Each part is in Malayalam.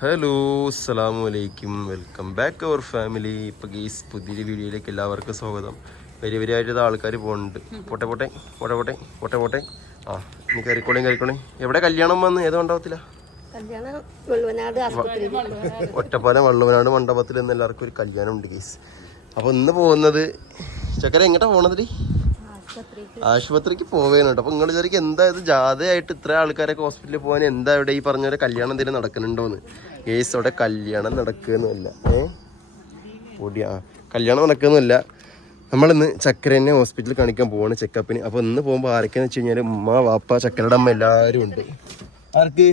ഹലോ അസ്സാം വലൈക്കും വെൽക്കം ബാക്ക് അവർ ഫാമിലി. ഇപ്പൊ ഗീസ് പുതിയൊരു വീഡിയോയിലേക്ക് എല്ലാവർക്കും സ്വാഗതം. വലിയ വലിയായിട്ട് ആൾക്കാർ പോകുന്നുണ്ട് പോട്ടെ പോട്ടെ പോട്ടെ പോട്ടെ പോട്ടെ പോട്ടെ. ആ ഇനി കയറിക്കോളേ കയറിക്കോളേ. എവിടെ കല്യാണം വന്ന്? ഏതോ ഉണ്ടാവത്തില്ല ഒറ്റപ്പാലം വള്ളുവനാട് മണ്ഡപത്തിൽ ഇന്ന് എല്ലാവർക്കും ഒരു കല്യാണം ഉണ്ട് ഗീസ്. അപ്പോൾ ഇന്ന് പോകുന്നത് ചക്കര എങ്ങോട്ടാ പോണത് ആശുപത്രിക്ക്. പോവേണ് കേട്ടോ അപ്പൊ നിങ്ങൾ വിചാരിക്കും എന്താ ഇത് ജാഥയായിട്ട് ഇത്ര ആൾക്കാരൊക്കെ ഹോസ്പിറ്റലിൽ പോകാൻ എന്താ ഇവിടെ ഈ പറഞ്ഞ പോലെ കല്യാണം എന്തെങ്കിലും നടക്കുന്നുണ്ടോന്ന്? ഏസ് അവിടെ കല്യാണം നടക്കുന്നല്ല ഏ? പൊടിയാ കല്യാണം നടക്കുന്നല്ല നമ്മളിന്ന് ചക്കരനെ ഹോസ്പിറ്റലിൽ കാണിക്കാൻ പോവാണ് ചെക്കപ്പിന്. അപ്പൊ ഇന്ന് പോകുമ്പോൾ ആരൊക്കെയെന്ന് വെച്ച് കഴിഞ്ഞാൽ ഉമ്മ വാപ്പ ചക്കരയുടെ അമ്മ എല്ലാവരും ഉണ്ട്. ആർക്ക്?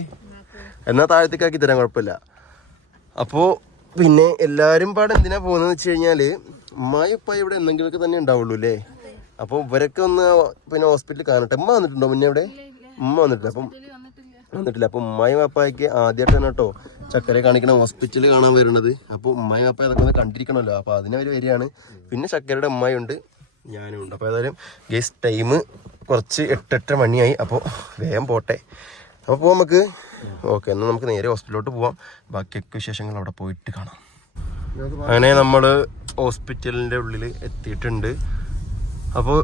എന്നാ താഴത്തേക്കാക്കി തരാൻ കുഴപ്പമില്ല. അപ്പോൾ പിന്നെ എല്ലാവരും പാടെ എന്തിനാ പോകുന്നത് വെച്ച് കഴിഞ്ഞാൽ ഉമ്മായി ഉപ്പ ഇവിടെ എന്തെങ്കിലുമൊക്കെ തന്നെ ഉണ്ടാവുള്ളൂ അല്ലേ? അപ്പോൾ ഇവരൊക്കെ ഒന്ന് പിന്നെ ഹോസ്പിറ്റലിൽ കാണട്ടെ. ഉമ്മ വന്നിട്ടുണ്ടോ? മുന്നേ ഇവിടെ ഉമ്മ വന്നിട്ടില്ല. അപ്പം വന്നിട്ടില്ല. അപ്പം ഉമ്മായും അപ്പായ്ക്ക് ആദ്യമായിട്ടാണ് കേട്ടോ ചക്കരെ കാണിക്കണ ഹോസ്പിറ്റലിൽ കാണാൻ വരുന്നത്. അപ്പോൾ ഉമ്മായും അപ്പ അതൊക്കെ ഒന്ന് കണ്ടിരിക്കണമല്ലോ. അപ്പോൾ അതിനെ അവർ വരികയാണ്. പിന്നെ ചക്കരയുടെ ഉമ്മയുണ്ട്. ഞാനും ഉണ്ട്. അപ്പോൾ ഏതായാലും ഗേസ് ടൈം കുറച്ച് എട്ടെട്ടര മണിയായി. അപ്പോൾ വേഗം പോട്ടെ. അപ്പോൾ പോവാം നമുക്ക്. ഓക്കെ എന്നാൽ നമുക്ക് നേരെ ഹോസ്പിറ്റലിലോട്ട് പോവാം. ബാക്കിയൊക്കെ വിശേഷങ്ങൾ അവിടെ പോയിട്ട് കാണാം. അങ്ങനെ നമ്മൾ ഹോസ്പിറ്റലിന്റെ ഉള്ളിൽ എത്തിയിട്ടുണ്ട്. അപ്പോൾ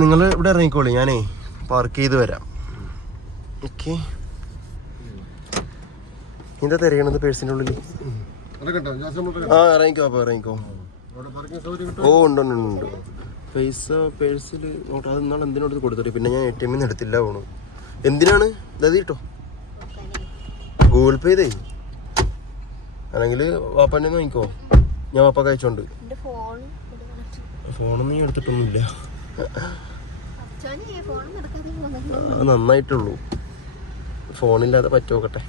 നിങ്ങൾ ഇവിടെ ഇറങ്ങിക്കോളൂ ഞാനേ പാർക്ക് ചെയ്ത് വരാം. ഓക്കെ എന്താ തിരയണത് പേഴ്സിന്റെ ഉള്ളിൽ ആ ഇറങ്ങിക്കോ അപ്പോൾ ഇറങ്ങിക്കോ. ഓ ഉണ്ട് ഉണ്ട് ഉണ്ട് പൈസ പേഴ്സിൽ നോട്ട് അത് ഇന്നാൾ എന്തിനോട് കൊടുത്തിട്ട് പിന്നെ ഞാൻ എ ടി എമ്മിൽ നിന്ന് എടുത്തില്ല പോണു. എന്തിനാണ്? ഇതത് കിട്ടോ ഗൂഗിൾ പേ ചെയ്തേ അല്ലെങ്കിൽ വാപ്പാന്റെ നോക്കിക്കോ ഞാൻ വാപ്പ കഴിച്ചോണ്ട് ഫോണൊന്നും ഞാൻ എടുത്തിട്ടൊന്നുമില്ല. നന്നായിട്ടുള്ളൂ. ഫോണില്ലാതെ പറ്റോക്കട്ടെ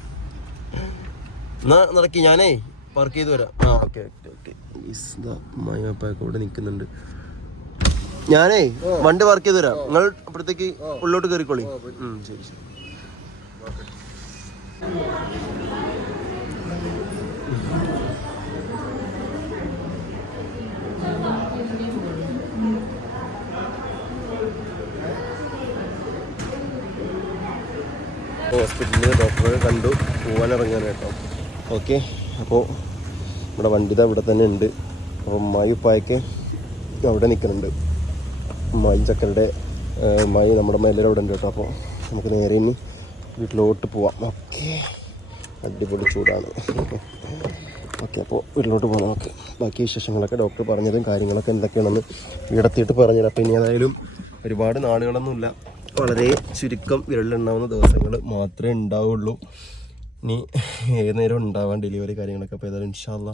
എന്നാ നടക്കി ഞാനേ വർക്ക് ചെയ്ത് വരാം. ആ ഓക്കെ ഓക്കെ ഓക്കെ മായപ്പായൊക്കെ ഇവിടെ നിൽക്കുന്നുണ്ട്. ഞാനേ വണ്ടി വർക്ക് ചെയ്ത് വരാം. നിങ്ങൾ അപ്പോഴത്തേക്ക് ഉള്ളോട്ട് കയറിക്കോളി. ശരി ശരി. ഹോസ്പിറ്റലിൽ ഡോക്ടറെ കണ്ടു. പോകാൻ ഇറങ്ങാൻ കേട്ടോ ഓക്കെ. അപ്പോൾ നമ്മുടെ വണ്ടിത ഇവിടെ തന്നെ ഉണ്ട്. അപ്പോൾ ഉമ്മായി ഉപ്പായൊക്കെ അവിടെ നിൽക്കുന്നുണ്ട്. ഉമ്മായി ചക്കരുടെ മായി നമ്മുടെ മേലെ അവിടെ ഉണ്ട് കേട്ടോ. അപ്പോൾ നമുക്ക് നേരെ ഇനി വീട്ടിലോട്ട് പോവാം. ഓക്കെ. അടിപൊളി ചൂടാണ്. ഓക്കെ അപ്പോൾ വീട്ടിലോട്ട് പോകാം നമുക്ക്. ബാക്കി വിശേഷങ്ങളൊക്കെ ഡോക്ടർ പറഞ്ഞതും കാര്യങ്ങളൊക്കെ എന്തൊക്കെയാണെന്ന് ഇടത്തിയിട്ട് പറഞ്ഞുതരാം. അപ്പോൾ ഇനി ഏതായാലും ഒരുപാട് നാളുകളൊന്നുമില്ല. വളരെ ചുരുക്കം വിരലിലുണ്ടാവുന്ന ദിവസങ്ങൾ മാത്രമേ ഉണ്ടാവുള്ളൂ. ഇനി ഏത് നേരം ഉണ്ടാവാൻ ഡെലിവറി കാര്യങ്ങളൊക്കെ അപ്പോൾ ഏതായാലും ഇൻഷാല്ല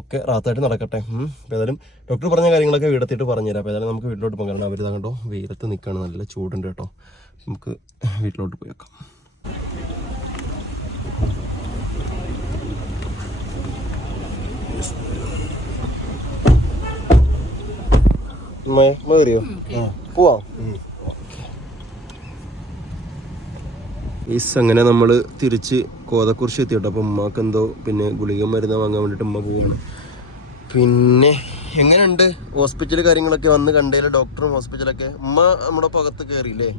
ഒക്കെ റാത്തായിട്ട് നടക്കട്ടെ. അപ്പോൾ ഏതായാലും ഡോക്ടർ പറഞ്ഞ കാര്യങ്ങളൊക്കെ വീടെത്തിയിട്ട് പറഞ്ഞുതരാം. അപ്പോൾ ഏതായാലും നമുക്ക് വീട്ടിലോട്ട് പോകാം. അവർ കണ്ടോ വെയിലത്ത് നിൽക്കുകയാണ് നല്ല ചൂടുണ്ട് കേട്ടോ. നമുക്ക് വീട്ടിലോട്ട് പോയി വെക്കാം കയറിയോ പോവാം. ഈസ് അങ്ങനെ നമ്മൾ തിരിച്ച് കോതക്കുറിശി എത്തിയിട്ടോ? അപ്പം ഉമ്മാക്ക് എന്തോ പിന്നെ ഗുളിക മരുന്ന് വാങ്ങാൻ വേണ്ടിയിട്ട് ഉമ്മ പോവാണ് പിന്നെ എങ്ങനെയുണ്ട്? ഹോസ്പിറ്റൽ കാര്യങ്ങളൊക്കെ വന്ന് കണ്ടതിൽ ഡോക്ടറും ഹോസ്പിറ്റലൊക്കെ ഉമ്മ നമ്മുടെ പുറത്ത് കയറിയില്ലേ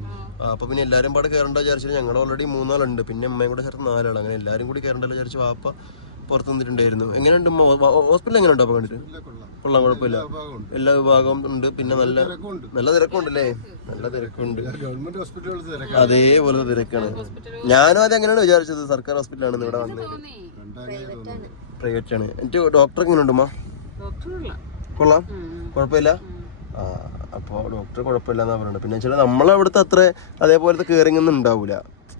ആ, അപ്പൊ പിന്നെ എല്ലാവരും പാടെ കയറേണ്ട വിചാരിച്ചിട്ട് ഞങ്ങൾ ഓൾറെഡി മൂന്നാളുണ്ട്. പിന്നെ ഉമ്മയും കൂടെ ചേർത്ത് നാലാൾ അങ്ങനെ എല്ലാവരും കൂടി കയറണ്ടല്ലോ വിചാരിച്ച് വാപ്പ പുറത്ത് നിന്നിട്ടുണ്ടായിരുന്നു. എങ്ങനെയുണ്ട് ഹോസ്പിറ്റൽ എങ്ങനെയുണ്ടോ? അപ്പൊ കണ്ടിട്ട്? കൊള്ളാം കുഴപ്പമില്ല. എല്ലാ വിഭാഗവും ഉണ്ട്. പിന്നെ നല്ല നല്ല തിരക്കുണ്ടല്ലേ? നല്ല തിരക്കുണ്ട്. ഗവൺമെന്റ് ഹോസ്പിറ്റലുകൾ അതേപോലെ തിരക്കാണ്. ഞാനും അത് എങ്ങനെയാണ് വിചാരിച്ചത്? സർക്കാർ ഹോസ്പിറ്റലാണ് ഇവിടെ വന്നത് പ്രൈവറ്റ് ആണ്. എന്റെ ഡോക്ടർ എങ്ങനെ ഉണ്ടുമാ കൊള്ളാം. കുഴപ്പമില്ല. അപ്പോൾ ഡോക്ടർ കുഴപ്പമില്ല എന്നാ പറയുന്നത് പിന്നെ വെച്ചാൽ നമ്മളവിടുത്തെ അത്ര അതേപോലത്തെ കെയറിംഗ് ഒന്നും ഉണ്ടാവില്ല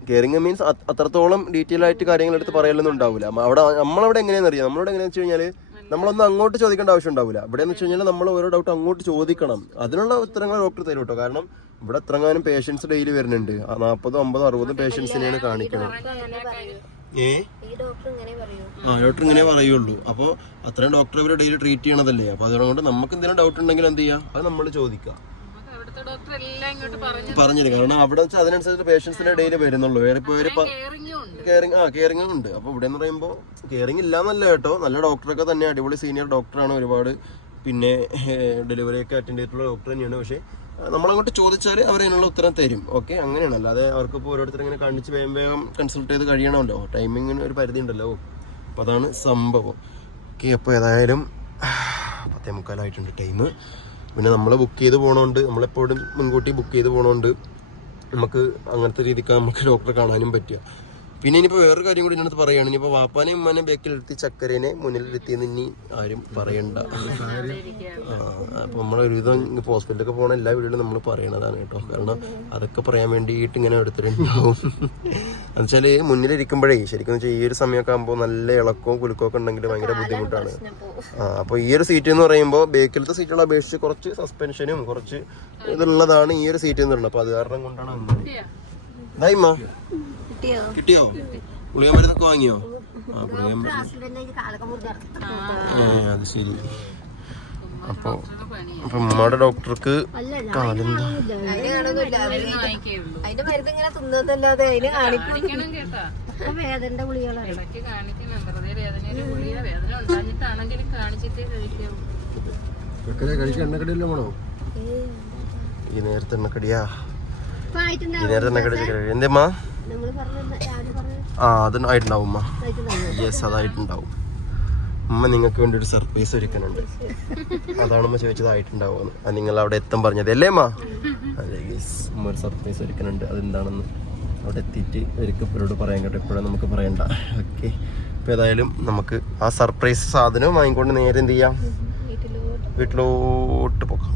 കെയറിംഗ് മീൻസ് അത്രത്തോളം ഡീറ്റെയിൽ ആയിട്ട് കാര്യങ്ങൾ എടുത്ത് പറയലൊന്നും ഉണ്ടാവില്ല അവിടെ നമ്മളവിടെ എങ്ങനെയാണെന്ന് അറിയാം നമ്മളവിടെ എങ്ങനെയാണെന്ന് വെച്ച് കഴിഞ്ഞാൽ നമ്മളൊന്നും അങ്ങോട്ട് ചോദിക്കേണ്ട ആവശ്യം ഉണ്ടാവില്ല ഇവിടെ എന്ന് വെച്ച് കഴിഞ്ഞാൽ നമ്മൾ ഓരോ ഡൗട്ട് അങ്ങോട്ട് ചോദിക്കണം. അതിനുള്ള ഉത്തരങ്ങൾ ഡോക്ടർ തരും കേട്ടോ. കാരണം ഇവിടെ എത്രങ്ങാനും പേഷ്യൻസ് ഡെയിലി വരുന്നുണ്ട്. ആ നാൽപ്പതും അമ്പതും അറുപതും പേഷ്യൻസിനെയാണ് കാണിക്കുന്നത് ഏ? ആ ഡോക്ടർ ഇങ്ങനെ പറയുള്ളൂ. അപ്പോൾ അത്രയും ഡോക്ടർ ഇവർ ഡെയിലി ട്രീറ്റ് ചെയ്യണതല്ലേ? അപ്പോൾ അതുകൊണ്ട് നമുക്ക് എന്തെങ്കിലും ഡൗട്ട് ഉണ്ടെങ്കിൽ എന്ത് ചെയ്യാം? അത് നമ്മൾ ചോദിക്കാം പറഞ്ഞു പറഞ്ഞത് കാരണം അവിടെ വെച്ചാൽ അതിനനുസരിച്ച് പേഷ്യൻസിന്റെ ഡെയിലി വരുന്നുള്ളൂ. വേറെ ഇപ്പോൾ ഒരു കെയറിങ് ആ കെയറിങ് ഉണ്ട്. അപ്പോൾ ഇവിടെ എന്ന് പറയുമ്പോൾ കെയറിംഗ് ഇല്ലാന്നല്ല കേട്ടോ. നല്ല ഡോക്ടറൊക്കെ തന്നെ. അടിപൊളി സീനിയർ ഡോക്ടറാണ് ഒരുപാട്. പിന്നെ ഡെലിവറി ഒക്കെ അറ്റൻഡ് ചെയ്തിട്ടുള്ള ഡോക്ടർ തന്നെയാണ്. പക്ഷേ നമ്മളങ്ങോട്ട് ചോദിച്ചാൽ അവർ അതിനുള്ള ഉത്തരം തരും. ഓക്കെ അങ്ങനെയാണ്. അല്ലാതെ അവർക്ക് ഇപ്പോൾ ഓരോരുത്തർ ഇങ്ങനെ കാണിച്ച് വേഗം വേഗം കൺസൾട്ട് ചെയ്ത് കഴിയണമല്ലോ. ടൈമിങ്ങിന് ഒരു പരിധി ഉണ്ടല്ലോ. അപ്പോൾ അതാണ് സംഭവം. ഓക്കെ അപ്പോൾ ഏതായാലും പത്തേ മുക്കാലായിട്ടുണ്ട് ടൈം പിന്നെ നമ്മൾ ബുക്ക് ചെയ്ത് പോകണോണ്ട് നമ്മളെപ്പോഴും മുൻകൂട്ടി ബുക്ക് ചെയ്ത് പോകണോണ്ട് നമുക്ക് അങ്ങനത്തെ രീതിക്ക് നമുക്ക് ഡോക്ടറെ കാണാനും പറ്റുക. പിന്നെ ഇനിയിപ്പോൾ വേറൊരു കാര്യം കൂടി ഇതിനകത്ത് പറയുകയാണ് ഇനിയിപ്പോൾ വാപ്പാനെയും ഉമ്മാനെ ബേക്കിലെടുത്തി ചക്കരേനെ മുന്നിലെത്തിയെന്ന് ഇനി ആരും പറയണ്ട. അപ്പൊ നമ്മൾ ഒരുവിധം ഇപ്പോൾ ഹോസ്പിറ്റലൊക്കെ പോകണ എല്ലാ വീടുകളും നമ്മൾ പറയണതാണ് കേട്ടോ. കാരണം അതൊക്കെ പറയാൻ വേണ്ടിയിട്ട് ഇങ്ങനെ എടുത്തിട്ടുണ്ടാവും എന്നുവെച്ചാൽ മുന്നിലിരിക്കുമ്പോഴേ ശരിക്കും വെച്ചാൽ ഈ ഒരു സമയമൊക്കെ ആകുമ്പോൾ നല്ല ഇളക്കവും കുലുക്കവും ഒക്കെ ഉണ്ടെങ്കിൽ ഭയങ്കര ബുദ്ധിമുട്ടാണ്. ആ അപ്പോൾ ഈ ഒരു സീറ്റ് എന്ന് പറയുമ്പോൾ ബേക്കിലത്തെ സീറ്റുകളെ അപേക്ഷിച്ച് കുറച്ച് സസ്പെൻഷനും കുറച്ച് ഇതുള്ളതാണ് ഈ ഒരു സീറ്റ് എന്ന് പറയുന്നത്. അപ്പോൾ അത് കാരണം കൊണ്ടാണ് അങ്ങനെ ഇതായിമ്മ കിട്ടിയോ? കിട്ടിയോ? ഗുളിക മരുന്നൊക്കെ വാങ്ങിയോ? ആ ഗുളിക അത് ശരി. അപ്പോ അപ്പൊ ഉമ്മയുടെ ഡോക്ടർക്ക് കാലെന്താ ഗുളികളാണ്. ഇടയ്ക്ക് കാണിക്കണം. വെറുതെ വേദനയുടെ ഗുളിക വേദന ഉണ്ടാഞ്ഞിട്ടാണെങ്കിലും കാണിച്ചിട്ടേ കഴിക്കാവൂ കഴിക്കാൻ എണ്ണക്കടിയല്ലോ വേണോ ഈ നേരത്തെ എണ്ണക്കടിയാ. ഈ നേരത്തെ എണ്ണക്കടി എന്തേമ്മാ? ആ അത് ആയിട്ടുണ്ടാവും ഉമ്മ. യെസ് അതായിട്ടുണ്ടാവും. ഉമ്മ നിങ്ങൾക്ക് വേണ്ടി ഒരു സർപ്രൈസ് ഒരുക്കുന്നുണ്ട്. അതാണ് ഉമ്മ ചോദിച്ചത് ആയിട്ടുണ്ടാവും അത് നിങ്ങൾ അവിടെ എത്തും പറഞ്ഞത് അല്ലേ അമ്മ അതെ യെസ് ഉമ്മ ഒരു സർപ്രൈസ് ഒരുക്കുന്നുണ്ട്. അതെന്താണെന്ന് അവിടെ എത്തിയിട്ട് ഒരിക്കൽ ഇവരോട് പറയാൻ കേട്ടോ. എപ്പോഴും നമുക്ക് പറയണ്ട. ഓക്കെ അപ്പോൾ ഏതായാലും നമുക്ക് ആ സർപ്രൈസ് സാധനം വാങ്ങിക്കൊണ്ട് നേരെ എന്ത് ചെയ്യാം? വീട്ടിലോട്ട്. പോക്കാം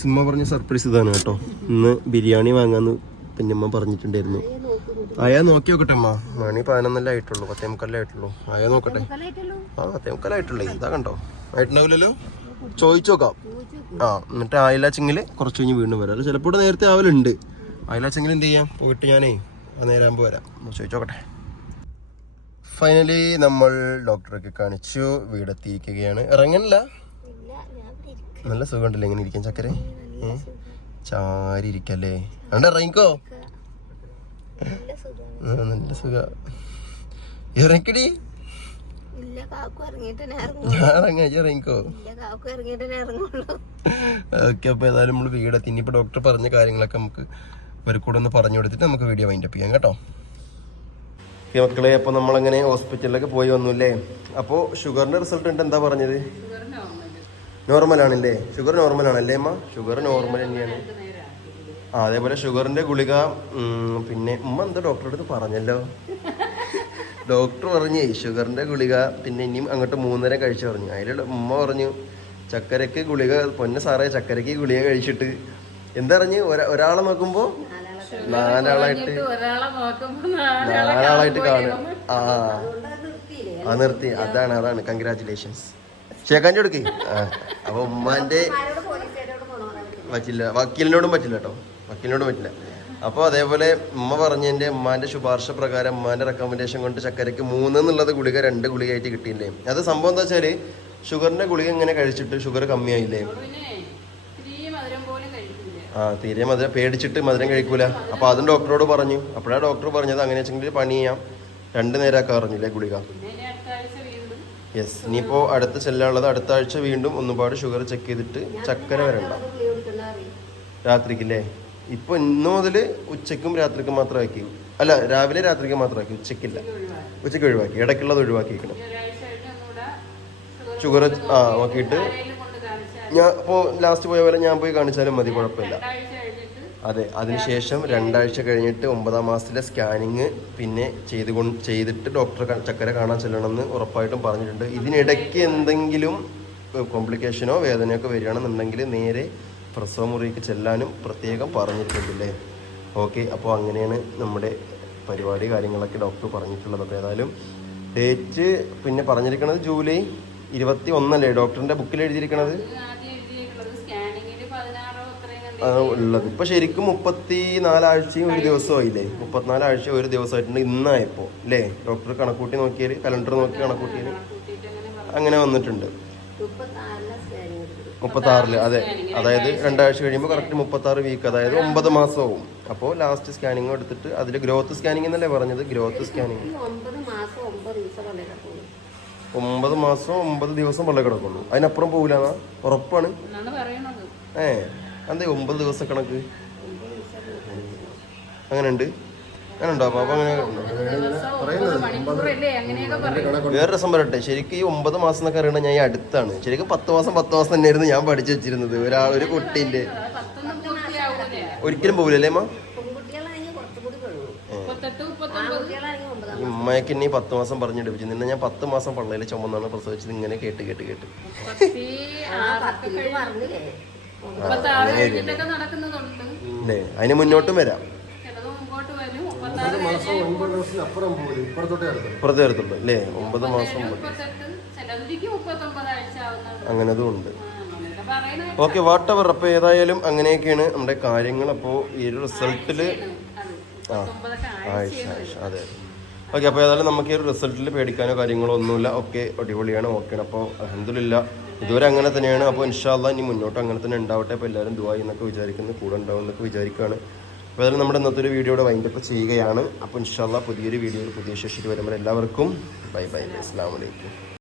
സിനിമ പറഞ്ഞ സർപ്രൈസ് ഇതാണ് കേട്ടോ. ഇന്ന് ബിരിയാണി വാങ്ങാന്ന് പിന്നെ ഉമ്മ പറഞ്ഞിട്ടുണ്ടായിരുന്നു. അയാ നോക്കി നോക്കട്ടെ അമ്മ മണി പതിനൊന്നല്ലേ ആയിട്ടുള്ളൂ പത്തേ മുക്കല്ലേ ആയിട്ടുള്ളൂ. അയാ നോക്കട്ടെ. ആ പത്തേ മുക്കാലായിട്ടുള്ളേ ഇതാ കണ്ടോ. ആയിട്ടുണ്ടാവില്ലല്ലോ? ചോദിച്ചു നോക്കാം ആ എന്നിട്ട് അയലാച്ചെങ്കിൽ കുറച്ച് കഴിഞ്ഞ് വീണ്ടും വരാം. ചിലപ്പോൾ നേരത്തെ ആവലുണ്ട്. അയലാച്ചെങ്കിൽ എന്ത് ചെയ്യാം? പോയിട്ട് ഞാനേ നേരാകുമ്പോൾ വരാം. ചോദിച്ചു നോക്കട്ടെ ഫൈനലി നമ്മൾ ഡോക്ടറൊക്കെ കാണിച്ചു. വീടെത്തിയിരിക്കുകയാണ്. ഇറങ്ങണില്ല? നല്ല സുഖമുണ്ടല്ലേ? ഇങ്ങനെ ഇരിക്കാൻ ചക്കരേ? ചാരി ഇരിക്കല്ലേ അതുകൊണ്ട് ഇറങ്ങിക്കോ. നല്ല സുഖ. ഇറങ്ങുള്ളൂ. ഓക്കെ അപ്പോൾ ഏതായാലും നമ്മൾ വീടെത്തി ഇനിയിപ്പോൾ ഡോക്ടർ പറഞ്ഞ കാര്യങ്ങളൊക്കെ നമുക്ക് ഇവർ കൂടെ ഒന്ന് പറഞ്ഞു കൊടുത്തിട്ട് നമുക്ക് വീഡിയോ വൈൻഡപ്പ് ചെയ്യാം കേട്ടോ. മക്കളെ അപ്പോൾ നമ്മളങ്ങനെ ഹോസ്പിറ്റലിലൊക്കെ പോയി വന്നു അല്ലേ അപ്പോൾ ഷുഗറിന്റെ റിസൾട്ട് ഉണ്ട് എന്താ പറഞ്ഞത്? നോർമൽ ആണല്ലേ? ഷുഗർ നോർമൽ ആണല്ലേ അമ്മ? ഷുഗർ നോർമൽ തന്നെയാണ്. അതേപോലെ ഷുഗറിന്റെ ഗുളിക പിന്നെ ഉമ്മ എന്താ ഡോക്ടറെ അടുത്ത് പറഞ്ഞല്ലോ? ഡോക്ടർ പറഞ്ഞേ ഷുഗറിന്റെ ഗുളിക പിന്നെ ഇനിയും അങ്ങോട്ട് മൂന്നര കഴിച്ചു പറഞ്ഞു. അതിലുള്ള ഉമ്മ പറഞ്ഞു ചക്കരക്ക് ഗുളിക പൊന്ന സാറേ ചക്കരക്ക് ഗുളിക കഴിച്ചിട്ട്. എന്താ പറഞ്ഞു? ഒരാ- ഒരാളെ നോക്കുമ്പോ നാലാളായിട്ട് നാലാളായിട്ട് കാണും. ആ ആ നിർത്തി. അതാണ് അതാണ്. കൺഗ്രാറ്റുലേഷൻസ് ചേക്കാന്റെ കൊടുക്കേ അപ്പൊ ഉമ്മാന്റെ പറ്റില്ല. വക്കീലിനോടും പറ്റില്ല കേട്ടോ. വക്കീലിനോടും പറ്റില്ല. അപ്പോൾ അതേപോലെ ഉമ്മ പറഞ്ഞതിന്റെ ഉമ്മാന്റെ ശുപാർശ പ്രകാരം ഉമ്മാന്റെ റെക്കമെൻഡേഷൻ കൊണ്ട് ചക്കരയ്ക്ക് മൂന്ന് എന്നുള്ളത് ഗുളിക രണ്ട് ഗുളികയായിട്ട് കിട്ടിയില്ലേ? അത് സംഭവം എന്താ വെച്ചാൽ ഷുഗറിന്റെ ഗുളിക ഇങ്ങനെ കഴിച്ചിട്ട് ഷുഗർ കമ്മിയായില്ലേ? ആ തീരെ മധുരം പേടിച്ചിട്ട് മധുരം കഴിക്കൂല. അപ്പോൾ അതും ഡോക്ടറോട് പറഞ്ഞു. അപ്പോഴാണ് ഡോക്ടർ പറഞ്ഞത് അങ്ങനെ വെച്ചെങ്കിൽ പണി ചെയ്യാം. രണ്ട് നേരമൊക്കെ പറഞ്ഞില്ലേ ഗുളിക? യെസ് ഇനിയിപ്പോൾ അടുത്ത ചെല്ലാനുള്ളത് അടുത്ത ആഴ്ച വീണ്ടും ഒന്നുപാട് ഷുഗർ ചെക്ക് ചെയ്തിട്ട് ചക്കര വരണ്ട. രാത്രിക്കില്ലേ? ഇപ്പൊ ഇന്ന് മുതൽ ഉച്ചയ്ക്കും രാത്രിക്കും മാത്രം ആക്കി അല്ല രാവിലെ രാത്രിക്ക് മാത്രമാക്കി. ഉച്ചയ്ക്കില്ല. ഉച്ചയ്ക്ക് ഒഴിവാക്കി. ഇടയ്ക്കുള്ളത് ഒഴിവാക്കിയിരിക്കണം. ഷുഗർ ആ നോക്കിയിട്ട്. ഞാൻ ഇപ്പോൾ ലാസ്റ്റ് പോയ പോലെ ഞാൻ പോയി കാണിച്ചാലും മതി കുഴപ്പമില്ല. അതെ അതിനുശേഷം രണ്ടാഴ്ച കഴിഞ്ഞിട്ട് ഒമ്പതാം മാസത്തിലെ സ്കാനിങ് പിന്നെ ചെയ്ത് കൊണ്ട് ചെയ്തിട്ട് ഡോക്ടറെ ചക്കര കാണാൻ ചെല്ലണമെന്ന് ഉറപ്പായിട്ടും പറഞ്ഞിട്ടുണ്ട്. ഇതിനിടയ്ക്ക് എന്തെങ്കിലും കോംപ്ലിക്കേഷനോ വേദനയൊക്കെ വരികയാണെന്നുണ്ടെങ്കിൽ നേരെ പ്രസവ മുറിയിലേക്ക് ചെല്ലാനും പ്രത്യേകം പറഞ്ഞിട്ടുണ്ടല്ലേ? ഓക്കെ അപ്പോൾ അങ്ങനെയാണ് നമ്മുടെ പരിപാടി കാര്യങ്ങളൊക്കെ ഡോക്ടർ പറഞ്ഞിട്ടുള്ളത്. അപ്പോൾ ഏതായാലും ഡേറ്റ് പിന്നെ പറഞ്ഞിരിക്കുന്നത് ജൂലൈ ഇരുപത്തി ഒന്നല്ലേ ഡോക്ടറിന്റെ ബുക്കിൽ എഴുതിയിരിക്കുന്നത് ഉള്ളത്. ഇപ്പം ശരിക്കും മുപ്പത്തി നാലാഴ്ചയും ഒരു ദിവസമായില്ലേ? മുപ്പത്തിനാലാഴ്ച ഒരു ദിവസമായിട്ടുണ്ട്. ഇന്നായപ്പോൾ അല്ലേ? ഡോക്ടർ കണക്കൂട്ടി നോക്കിയാൽ കലണ്ടർ നോക്കി കണക്കൂട്ടിയാൽ അങ്ങനെ വന്നിട്ടുണ്ട്. മുപ്പത്താറിലെ അതെ. അതായത് രണ്ടാഴ്ച കഴിയുമ്പോൾ കറക്റ്റ് മുപ്പത്താറ് വീക്ക് അതായത് ഒമ്പത് മാസവും. അപ്പോൾ ലാസ്റ്റ് സ്കാനിങ് എടുത്തിട്ട് അതിൽ ഗ്രോത്ത് സ്കാനിങ് എന്നല്ലേ പറഞ്ഞത്? ഗ്രോത്ത് സ്കാനിങ് ഒമ്പത് മാസം ഒമ്പത് ദിവസം പള്ളി കിടക്കുള്ളൂ. അതിനപ്പുറം പോകില്ല ഉറപ്പാണ്. എന്നാണ് പറയണത്. ഏ അതെ ഒമ്പത് ദിവസം കണക്ക് അങ്ങനെ ഉണ്ട് അങ്ങനെ ഉണ്ടോ അപ്പൊ അങ്ങനെ വേറെ രസം പറയട്ടെ. ശരിക്കും ഈ ഒമ്പത് മാസം എന്നൊക്കെ അറിയണത് ഞാൻ ഈ അടുത്താണ്. ശരിക്കും പത്ത് മാസം പത്ത് മാസം തന്നെയായിരുന്നു ഞാൻ പഠിച്ചു വെച്ചിരുന്നത്. ഒരാൾ ഒരു കുട്ടീന്റെ ഒരിക്കലും പോകില്ലല്ലേ അമ്മ? ഉമ്മയൊക്കെ ഇനി പത്ത് മാസം പറഞ്ഞു എടുപ്പിച്ചു. നിന്നെ ഞാൻ പത്ത് മാസം പള്ളയിൽ ചുമന്നാണ് പ്രസവിച്ചത്. ഇങ്ങനെ കേട്ട് കേട്ട് കേട്ട്. അതിന് മുന്നോട്ടും വരാം ചിലത് മുമ്പോട്ട് വരും മുപ്പത്താറ് കഴിഞ്ഞ് ഒൻപത് ദിവസത്തിന് അപ്പുറം പോലും ഇപ്പുറത്തോട്ടേ അടുത്ത് ഇപ്പുറത്തെ വരത്തുള്ളൂ അല്ലേ? ഒമ്പത് മാസം അങ്ങനതും ഉണ്ട്. ഓക്കെ വാട്ട് എവർ അപ്പോൾ ഏതായാലും അങ്ങനെയൊക്കെയാണ് നമ്മുടെ കാര്യങ്ങൾ. അപ്പോൾ ഈ ഒരു റിസൾട്ടിൽ ആ ആയിഷ ആയിഷ അതെ ഓക്കെ അപ്പോൾ ഏതായാലും നമുക്ക് ഈ ഒരു റിസൾട്ടിൽ പേടിക്കാനോ കാര്യങ്ങളോ ഒന്നുമില്ല. ഓക്കെ അടിപൊളിയാണ്. ഓക്കെയാണ് അപ്പോൾ അലഹദില്ല ഇതുവരെ അങ്ങനെ തന്നെയാണ്. അപ്പോൾ ഇൻഷാല്ല ഇനി മുന്നോട്ട് അങ്ങനെ തന്നെ ഉണ്ടാവട്ടെ. അപ്പോൾ എല്ലാവരും ദുബായി എന്നൊക്കെ വിചാരിക്കുന്നു. കൂടെ ഉണ്ടാവും എന്നൊക്കെ വിചാരിക്കുകയാണ് അപ്പോൾ അതിൽ നമ്മുടെ ഇന്നത്തെ ഒരു വീഡിയോയുടെ വൈൻഡപ്പ് ചെയ്യുകയാണ്. അപ്പോൾ ഇൻഷാല്ല പുതിയൊരു വീഡിയോയിൽ പുതിയ ശേഷിയിൽ വരുമ്പോൾ എല്ലാവർക്കും ബൈ ബൈ അസ്സാം വലൈക്കും